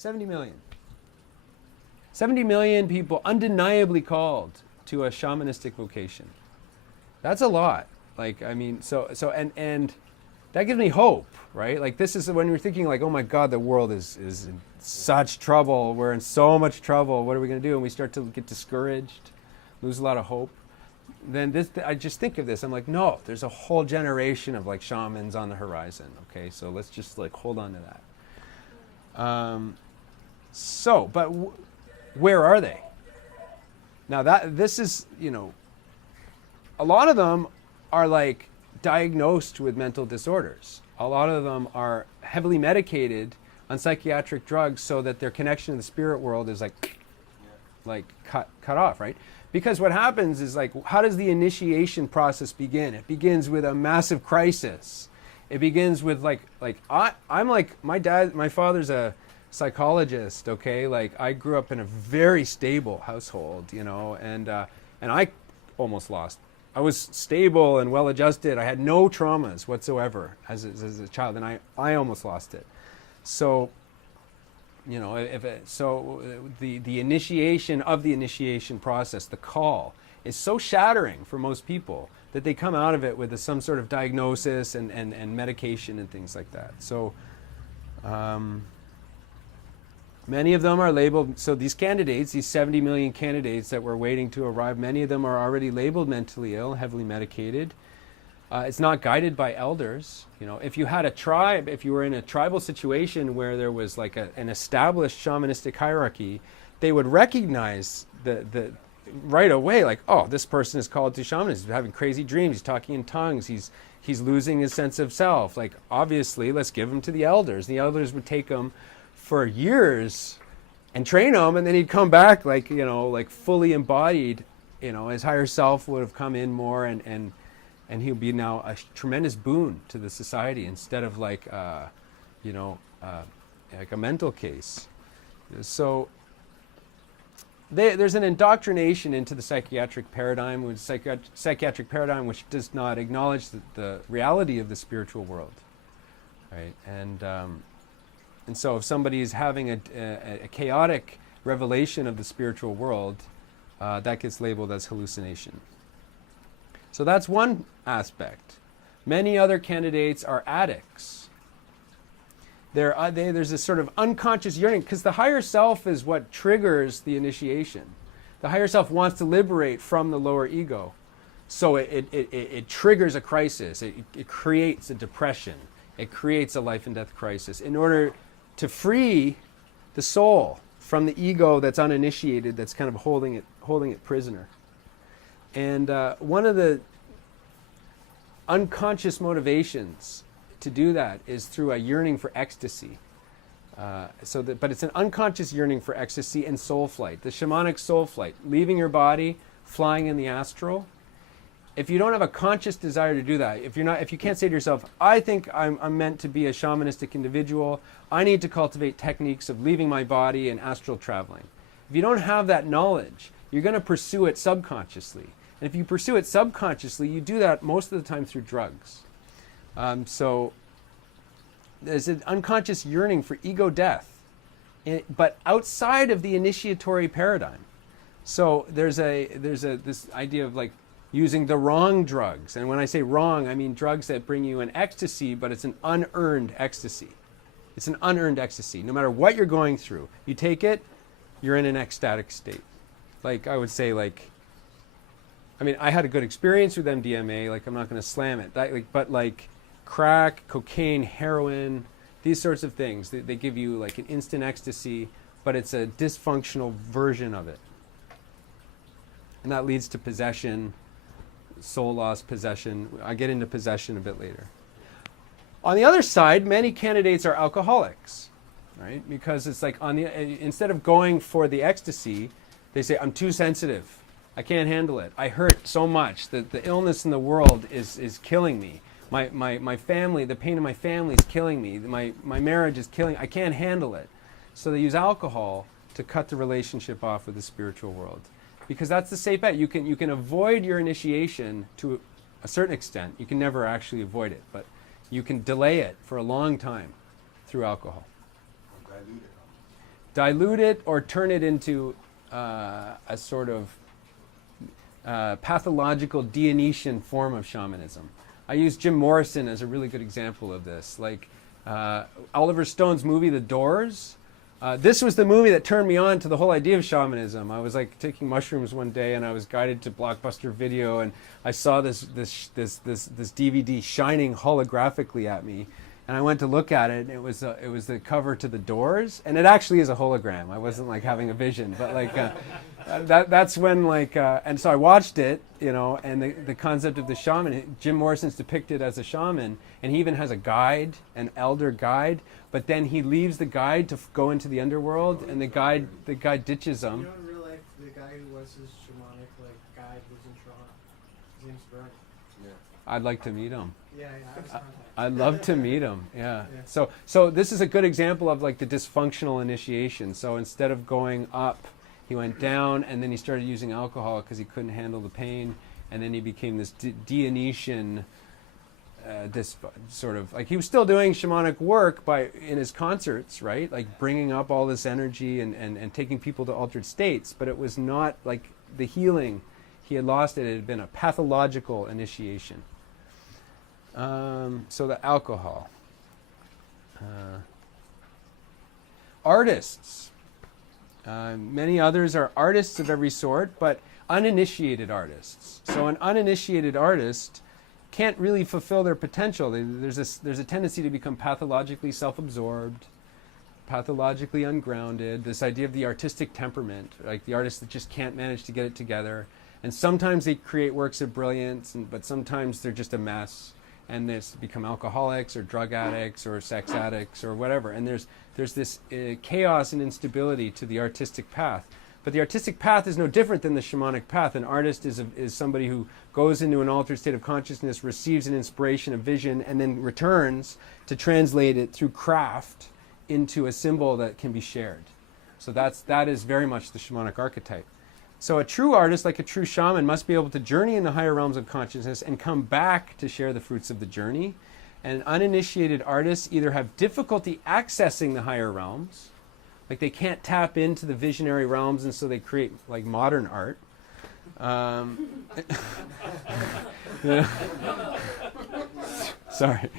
70 million. 70 million people undeniably called to a shamanistic vocation. That's a lot. Like, I mean, and that gives me hope, right? Like, this is when you're thinking like, oh my God, the world is in such trouble. We're in so much trouble. What are we going to do? And we start to get discouraged, lose a lot of hope. Then I just think of this. I'm like, no, there's a whole generation of like shamans on the horizon. Okay, so let's just like hold on to that. Where are they? Now this is, a lot of them are like diagnosed with mental disorders. A lot of them are heavily medicated on psychiatric drugs so that their connection to the spirit world is like cut off, right? Because what happens is like, how does the initiation process begin? It begins with a massive crisis. It begins with I'm like, my father's a psychologist, okay? Like, I grew up in a very stable household, and I almost lost. I was stable and well-adjusted. I had no traumas whatsoever as a child, and I almost lost it. So, the initiation of the initiation process, the call, is so shattering for most people that they come out of it with some sort of diagnosis and medication and things like that. So, many of them are labeled, so these candidates, these 70 million candidates that were waiting to arrive, many of them are already labeled mentally ill, heavily medicated. It's not guided by elders. If you had a tribe, if you were in a tribal situation where there was like an established shamanistic hierarchy, they would recognize the right away, like, oh, this person is called to shamanism. He's having crazy dreams. He's talking in tongues. He's losing his sense of self. Like, obviously, let's give him to the elders. The elders would take him for years and train him, and then he'd come back like fully embodied. His higher self would have come in more, and he'll be now a tremendous boon to the society instead of like a mental case. So there's an indoctrination into the psychiatric paradigm, which does not acknowledge the reality of the spiritual world, right? And so if somebody is having a chaotic revelation of the spiritual world, that gets labeled as hallucination. So that's one aspect. Many other candidates are addicts. There's this sort of unconscious yearning, because the higher self is what triggers the initiation. The higher self wants to liberate from the lower ego. So it triggers a crisis. It creates a depression. It creates a life and death crisis in order to free the soul from the ego that's uninitiated, that's kind of holding it prisoner. And one of the unconscious motivations to do that is through a yearning for ecstasy. But it's an unconscious yearning for ecstasy and soul flight, the shamanic soul flight, leaving your body, flying in the astral. If you don't have a conscious desire to do that, if you can't say to yourself, I think I'm meant to be a shamanistic individual, I need to cultivate techniques of leaving my body and astral traveling. If you don't have that knowledge, you're going to pursue it subconsciously. And if you pursue it subconsciously, you do that most of the time through drugs. So there's an unconscious yearning for ego death, but outside of the initiatory paradigm. So there's this idea of like using the wrong drugs. And when I say wrong, I mean drugs that bring you an ecstasy, but it's an unearned ecstasy. It's an unearned ecstasy. No matter what you're going through, you take it, you're in an ecstatic state. Like, I would say, like, I mean, I had a good experience with MDMA. Like, I'm not going to slam it. But like crack, cocaine, heroin, these sorts of things, they give you like an instant ecstasy, but it's a dysfunctional version of it. And that leads to possession, soul loss, possession. I get into possession a bit later. On the other side, many candidates are alcoholics, right? Because it's like instead of going for the ecstasy, they say, I'm too sensitive. I can't handle it. I hurt so much that the illness in the world is killing me. My family, the pain of my family is killing me. My marriage is killing. I can't handle it. So they use alcohol to cut the relationship off with the spiritual world. Because that's the safe bet. You can avoid your initiation to a certain extent. You can never actually avoid it, but you can delay it for a long time through alcohol. dilute it or turn it into a sort of pathological Dionysian form of shamanism. I use Jim Morrison as a really good example of this. Like Oliver Stone's movie, The Doors. This was the movie that turned me on to the whole idea of shamanism. I was like taking mushrooms one day, and I was guided to Blockbuster Video, and I saw this DVD shining holographically at me, and I went to look at it. And it was the cover to The Doors, and it actually is a hologram. I wasn't like having a vision, but like that's when like and so I watched it, you know, and the concept of the shaman. Jim Morrison's depicted as a shaman, and he even has a guide, an elder guide. But then he leaves the guide to go into the underworld, and the guide ditches him. You know, in real life, the guy who was his shamanic guide was in Toronto. His name's Vern. Yeah. I'd like to meet him. Yeah, I was contacted. I'd love to meet him. Yeah. So this is a good example of like the dysfunctional initiation. So instead of going up, he went down, and then he started using alcohol because he couldn't handle the pain, and then he became this Dionysian. This sort of like he was still doing shamanic work in his concerts, right? Like bringing up all this energy and taking people to altered states, but it was not like the healing. He had lost it. It had been a pathological initiation. So the alcohol. Artists. Many others are artists of every sort, but uninitiated artists. So an uninitiated artist can't really fulfill their potential. There's a tendency to become pathologically self-absorbed, pathologically ungrounded, this idea of the artistic temperament, like the artist that just can't manage to get it together. And sometimes they create works of brilliance, but sometimes they're just a mess, and they become alcoholics or drug addicts or sex addicts or whatever. And there's this chaos and instability to the artistic path. But the artistic path is no different than the shamanic path. An artist is somebody who goes into an altered state of consciousness, receives an inspiration, a vision, and then returns to translate it through craft into a symbol that can be shared. So that is very much the shamanic archetype. So a true artist, like a true shaman, must be able to journey in the higher realms of consciousness and come back to share the fruits of the journey. And uninitiated artists either have difficulty accessing the higher realms, like they can't tap into the visionary realms, and so they create like modern art. Sorry.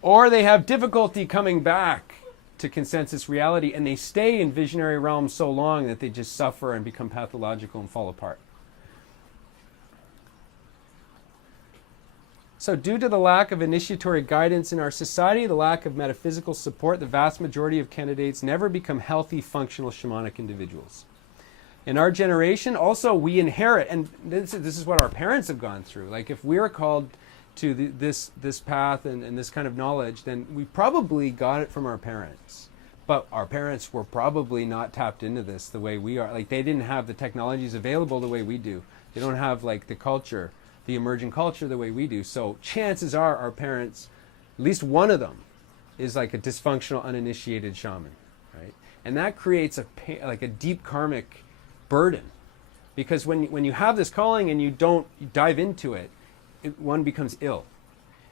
Or they have difficulty coming back to consensus reality, and they stay in visionary realms so long that they just suffer and become pathological and fall apart. So due to the lack of initiatory guidance in our society, the lack of metaphysical support, the vast majority of candidates never become healthy, functional shamanic individuals. In our generation, also, we inherit, and this is what our parents have gone through. Like if we're called to this path and this kind of knowledge, then we probably got it from our parents. But our parents were probably not tapped into this the way we are. Like they didn't have the technologies available the way we do. They don't have like the culture, the emergent culture the way we do. So chances are our parents, at least one of them, is like a dysfunctional, uninitiated shaman, right? And that creates like a deep karmic burden, because when you have this calling and you don't dive into it, one becomes ill.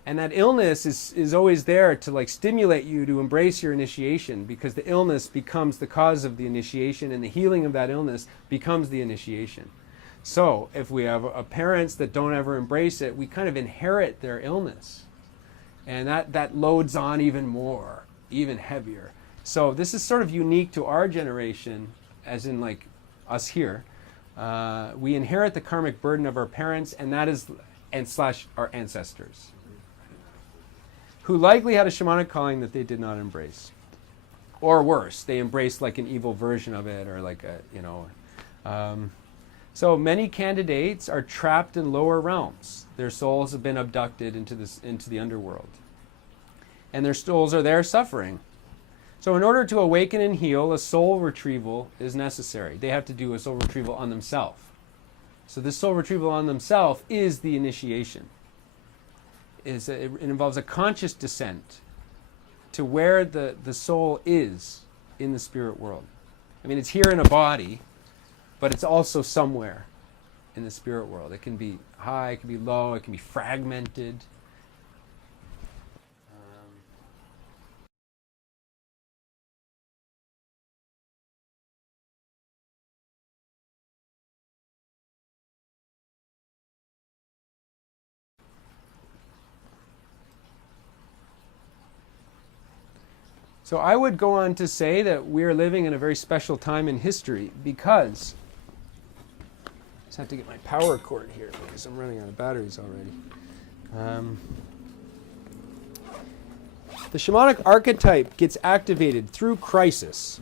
And that illness is always there to like stimulate you to embrace your initiation, because the illness becomes the cause of the initiation, and the healing of that illness becomes the initiation. So if we have parents that don't ever embrace it, we kind of inherit their illness. And that loads on even more, even heavier. So this is sort of unique to our generation, as in like us here. We inherit the karmic burden of our parents, and that is, / our ancestors, who likely had a shamanic calling that they did not embrace. Or worse, they embraced like an evil version of it, or like so many candidates are trapped in lower realms. Their souls have been abducted into the underworld. And their souls are there suffering. So in order to awaken and heal, a soul retrieval is necessary. They have to do a soul retrieval on themselves. So this soul retrieval on themselves is the initiation. It involves a conscious descent to where the soul is in the spirit world. I mean, it's here in a body, but it's also somewhere in the spirit world. It can be high, it can be low, it can be fragmented. So I would go on to say that we are living in a very special time in history because I just have to get my power cord here because I'm running out of batteries already. The shamanic archetype gets activated through crisis,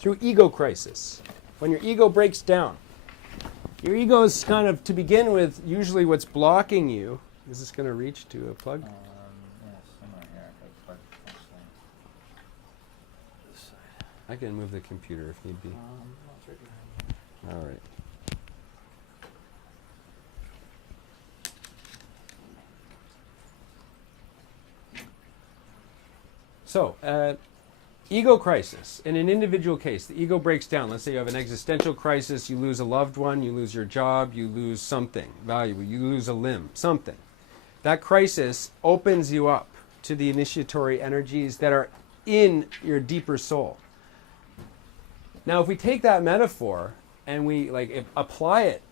through ego crisis. When your ego breaks down, your ego is kind of, to begin with, usually what's blocking you. Is this going to reach to a plug? Yes, somewhere here. But actually, this side. I can move the computer if need be. No, it's right behind you. All right. So, ego crisis. In an individual case, the ego breaks down. Let's say you have an existential crisis, you lose a loved one, you lose your job, you lose something valuable, you lose a limb, something. That crisis opens you up to the initiatory energies that are in your deeper soul. Now, if we take that metaphor and we apply it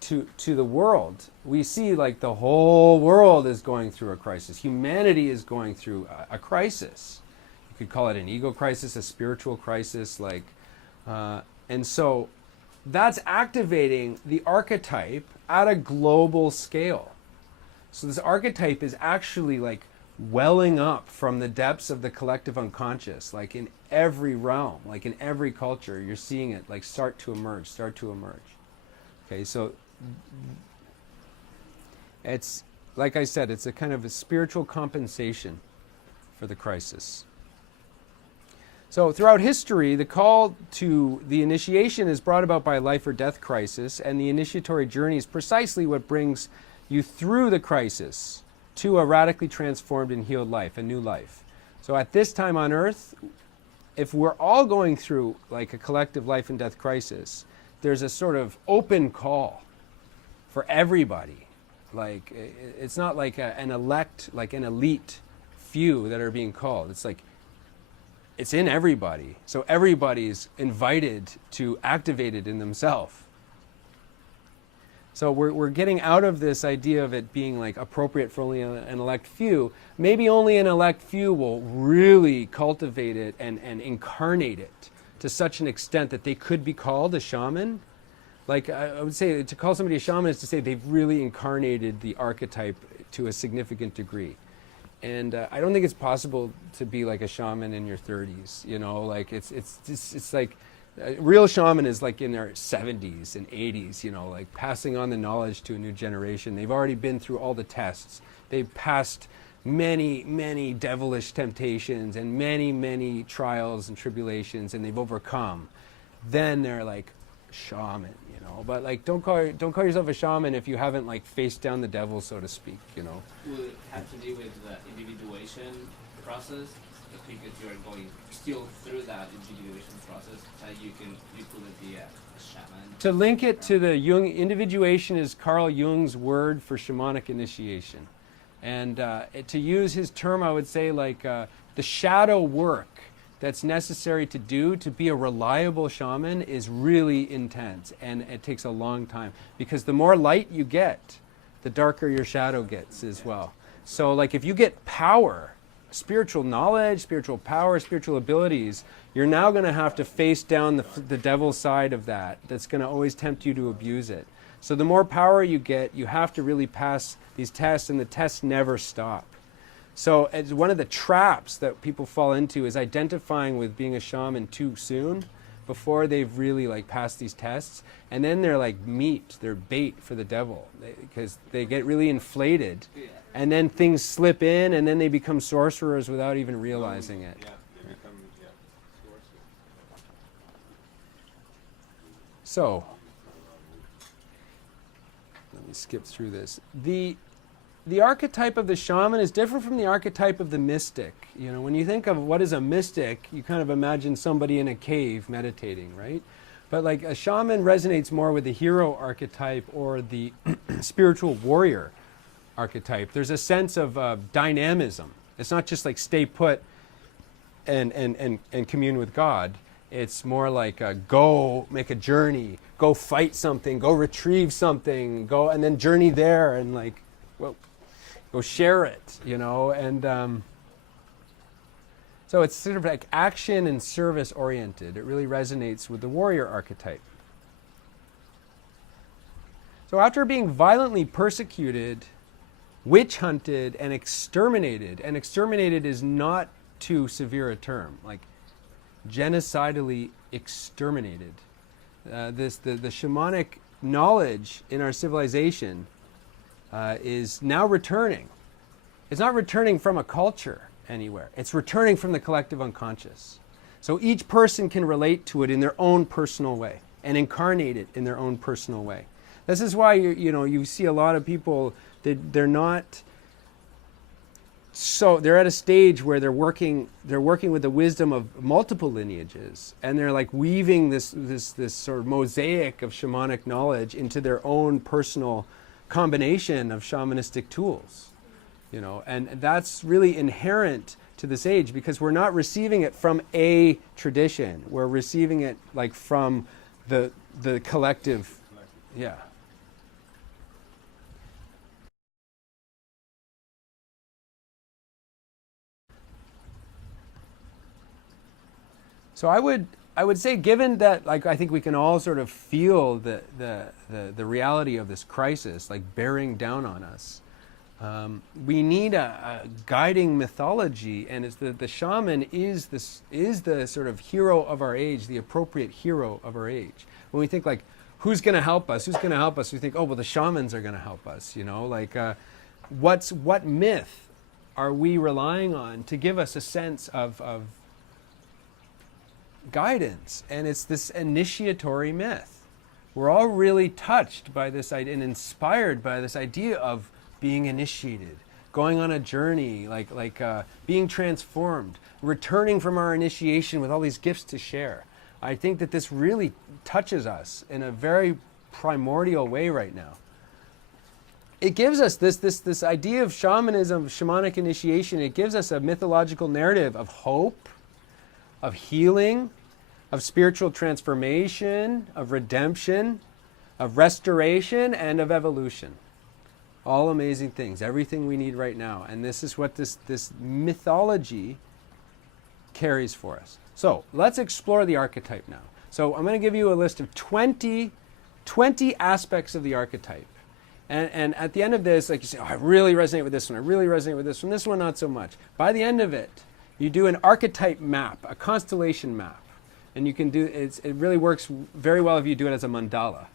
to the world, we see the whole world is going through a crisis. Humanity is going through a crisis. You could call it an ego crisis, a spiritual crisis, and so that's activating the archetype at a global scale. So this archetype is actually welling up from the depths of the collective unconscious, in every realm, in every culture. You're seeing it start to emerge. Okay, so it's, like I said, it's a kind of a spiritual compensation for the crisis. So throughout history, the call to the initiation is brought about by a life or death crisis, and the initiatory journey is precisely what brings you through the crisis to a radically transformed and healed life, a new life. So at this time on Earth, if we're all going through a collective life and death crisis, there's a sort of open call for everybody. It's not an elite few that are being called. It's in everybody. So everybody's invited to activate it in themselves. So we're getting out of this idea of it being appropriate for only an elect few. Maybe only an elect few will really cultivate it and incarnate it to such an extent that they could be called a shaman. I would say to call somebody a shaman is to say they've really incarnated the archetype to a significant degree. And I don't think it's possible to be a shaman in your 30s. It's a real shaman is in their 70s and 80s, passing on the knowledge to a new generation. They've already been through all the tests. They've passed many, many devilish temptations and many, many trials and tribulations, and they've overcome. Then they're shaman, But don't call yourself a shaman if you haven't faced down the devil, so to speak, Will it have to do with the individuation process? Because you're going still through that individuation process, that you could be a shaman. To link it to the Jung, individuation is Carl Jung's word for shamanic initiation. And to use his term, I would say the shadow work that's necessary to do to be a reliable shaman is really intense, and it takes a long time, because the more light you get, the darker your shadow gets as well. So if you get power, spiritual knowledge, spiritual power, spiritual abilities, you're now going to have to face down the devil's side of that. That's going to always tempt you to abuse it. So the more power you get, you have to really pass these tests, and the tests never stop. So it's one of the traps that people fall into is identifying with being a shaman too soon, before they've really passed these tests, and then they're meat, they're bait for the devil, because they get really inflated, and then things slip in, and then they become sorcerers without even realizing it. Yeah, they become sorcerers. So let me skip through this. The archetype of the shaman is different from the archetype of the mystic. When you think of what is a mystic, you kind of imagine somebody in a cave meditating, right? But a shaman resonates more with the hero archetype or the spiritual warrior archetype. There's a sense of dynamism. It's not just stay put and commune with God. It's more go make a journey, go fight something, go retrieve something, go and then journey there and go share it, and So it's sort of like action and service oriented. It really resonates with the warrior archetype. So after being violently persecuted, witch hunted, and exterminated is not too severe a term, like genocidally exterminated. The shamanic knowledge in our civilization is now returning. It's not returning from a culture anywhere. It's returning from the collective unconscious. So each person can relate to it in their own personal way and incarnate it in their own personal way. This is why you see a lot of people that they're not. So they're at a stage where they're working with the wisdom of multiple lineages, and they're like weaving this sort of mosaic of shamanic knowledge into their own personal combination of shamanistic tools. And that's really inherent to this age, because we're not receiving it from a tradition. We're receiving it like from the collective. Yeah. So I would say, given that, like, I think we can all sort of feel the reality of this crisis, like, bearing down on us. We need a guiding mythology, and it's the shaman is the sort of hero of our age, the appropriate hero of our age. When we think, like, who's going to help us? Who's going to help us? We think, oh, well, the shamans are going to help us. What myth are we relying on to give us a sense of guidance? And it's this initiatory myth. We're all really touched by this idea and inspired by this idea of being initiated, going on a journey, being transformed, returning from our initiation with all these gifts to share. I think that this really touches us in a very primordial way right now. It gives us this idea of shamanism, shamanic initiation. It gives us a mythological narrative of hope, of healing, of spiritual transformation, of redemption, of restoration, and of evolution. All amazing things, everything we need right now. And this is what this mythology carries for us. So let's explore the archetype now. So I'm going to give you a list of 20 aspects of the archetype. And at the end of this, like, you say, oh, I really resonate with this one, I really resonate with this one, this one not so much. By the end of it, you do an archetype map, a constellation map. And you can do it really works very well if you do it as a mandala.